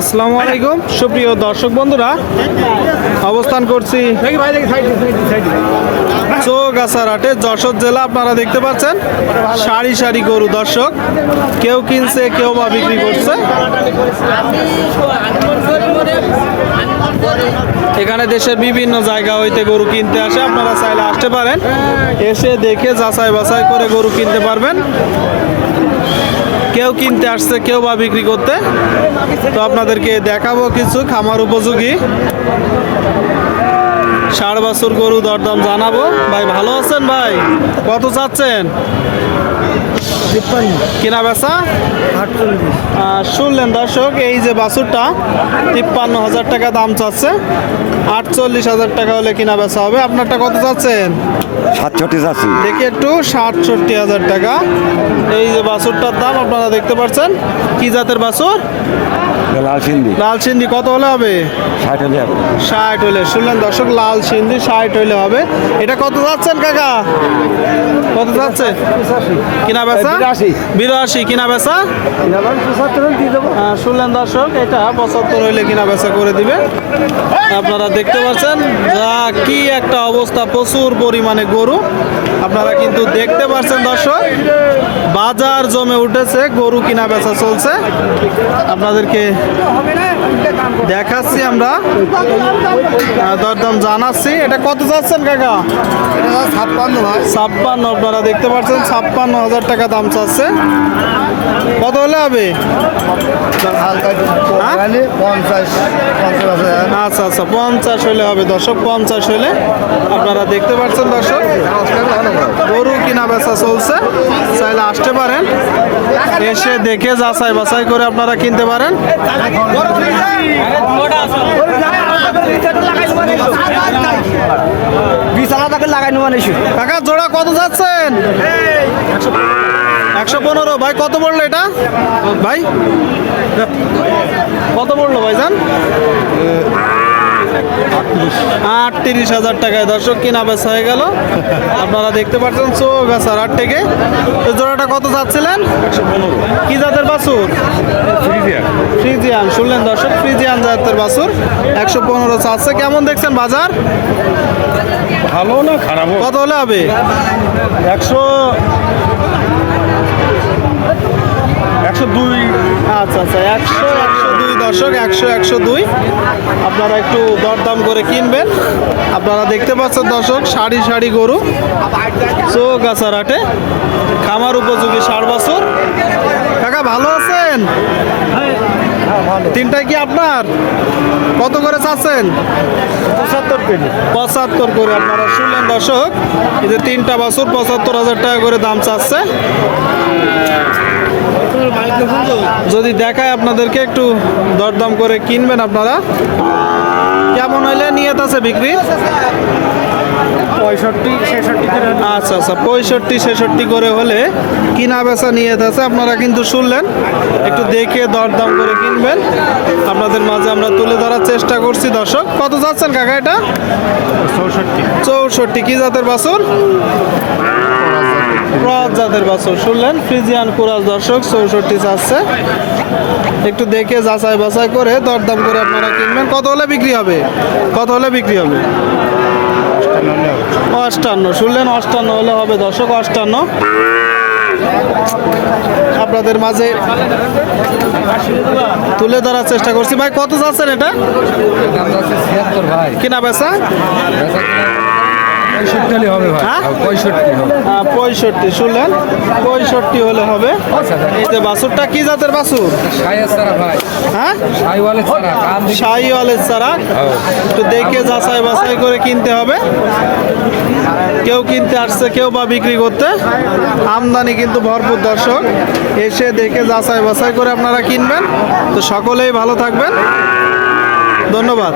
আসসালামু আলাইকুম সুপ্রিয় দর্শক বন্ধুরা, অবস্থান করছি চৌগাছার হাটে, যশোর জেলা। আপনারা দেখতে পাচ্ছেন সারি সারি গরু দর্শক, কেউ কিনছে কেউ বা বিক্রি করছে। এখানে দেশের বিভিন্ন জায়গা হইতে গরু কিনতে আসে, আপনারা চাইলে আসতে পারেন, এসে দেখে যাচাই বাছাই করে গরু কিনতে পারবেন। কেউ কিনতে আসছে কেউ বা বিক্রি করতে। তো আপনাদেরকে দেখাবো কিছু খামার উপযোগী ষাঁড় বাছুর গরু দরদাম জানাবো। ভাই ভালো আছেন? ভাই কত চাচ্ছেন কিনা বেচা? শুনলেন দর্শক, এই যে বাছুরটা 53,000 টাকা দাম চাচ্ছে, 48,000 টাকা হলে কিনা বেচা হবে। আপনারটা কত চাচ্ছেন? 67 চাচ্ছি। দেখি একটু, 67,000 টাকা এই যে বাছুরটার দাম। আপনারা দেখতে পাচ্ছেন কি জাতের বাছুর? লাল সিন্ধি। লাল সিন্ধি। কত হলে হবে? 60 হলে হবে। 60 হলে। শুনলেন দর্শক, লাল সিন্ধি 60 হলে হবে। এটা কত যাচ্ছেন কাকা? কত যাচ্ছে কিনা বেচা? 82 কিনা বেচা। শুনলেন দর্শক, এটা 75 হইলে কিনা বেচা করে দিবে। আপনারা দেখতে পাচ্ছেন যা কি একটা অবস্থা, প্রচুর পরিমাণে গরু আপনারা কিন্তু দেখতে পাচ্ছেন দর্শক। বাজার জমে উঠেছে, গরু কিনা বেচা চলছে, আপনাদেরকে দেখাচ্ছি আমরা, দরদাম জানাচ্ছি। এটা কত যাচ্ছেন কাকা? 56। আপনারা দেখতে পাচ্ছেন 56,000 টাকা দাম চাচ্ছে। কত হলে হবে? আচ্ছা আচ্ছা, 50 হলে হবে দর্শক, 50 হলে। আপনারা দেখতে পাচ্ছেন দর্শক, গরু কিনা বেচা চলছে, চাইলে আসতে পারেন, এসে দেখে যাচাই বাছাই করে আপনারা কিনতে পারেন। কাকা জোড়া কত যাচ্ছেন? 115। ভাই কত পড়লো এটা? ভাই কত পড়লো ভাইজান? 38,000 টাকায় দর্শক কিনা বেচা হয়ে গেল। আপনারা দেখতে পাচ্ছেন চৌগাছার হাট থেকে। তো জোড়াটা কত যাচ্ছিলেন? 115। কি জাতের বাছুর? ফ্রিজিয়ান। শুনলেন দর্শক, ফ্রিজিয়ান জাতের বাছুর 115 চাচ্ছে। কেমন দেখছেন বাজার? ভালো না খারাপ? কত হলে হবে? 102। আচ্ছা আচ্ছা, 102 দর্শক, 102। আপনারা একটু দরদাম করে কিনবেন। আপনারা দেখতে পাচ্ছেন দর্শক, সারি সারি গরু চৌগাছার হাটে, খামার উপযোগী ষাঁড় বাছুর। কাকা ভালো আছেন? তিনটাই কি আপনার? কত করে চাচ্ছেন? 75 করে। আপনারা শুনলেন দর্শক, এই যে তিনটা বাছুর 75,000 টাকা করে দাম চাচ্ছে। যদি দেখায় আপনাদেরকে, একটু দরদাম করে কিনবেন আপনারা। কেমন হইলে নিয়ত আছে বিক্রি? 65-66। আচ্ছা আচ্ছা, 65-66 করে হলে কিনা বেচা নিয়ত আছে। আপনারা কিন্তু শুনলেন, একটু দেখে দরদাম করে কিনবেন। আপনাদের মাঝে আমরা তুলে ধরার চেষ্টা করছি দর্শক। কত যাচ্ছেন কাকা এটা? 64। কি জাতের বাছুর? ক্রস জাতের বাছুর। শুনলেন, ফ্রিজিয়ান কুরাস দর্শক, 64 চাচ্ছে। একটু দেখে যাচাই বাছাই করে দরদাম করে আপনারা কিনবেন। কত হলে বিক্রি হবে? কত হলে বিক্রি হবে? 58। শুনলেন, 58 হলে হবে দর্শক, 58। আপনাদের মাঝে তুলে ধরার চেষ্টা করছি। ভাই কত চাচ্ছেন এটা কিনা বেচা? 65। শুনলেন, 65 হলে হবে। এই যে বাছুরটা কি জাতের বাছুর? হ্যাঁ, শাহিওয়ালের চারা। একটু দেখে যাচাই বাছাই করে কিনতে হবে। কেউ কিনতে আসছে কেউ বা বিক্রি করতে। আমদানি কিন্তু ভরপুর দর্শক, এসে দেখে যাচাই বাছাই করে আপনারা কিনবেন। তো সকলেই ভালো থাকবেন, ধন্যবাদ।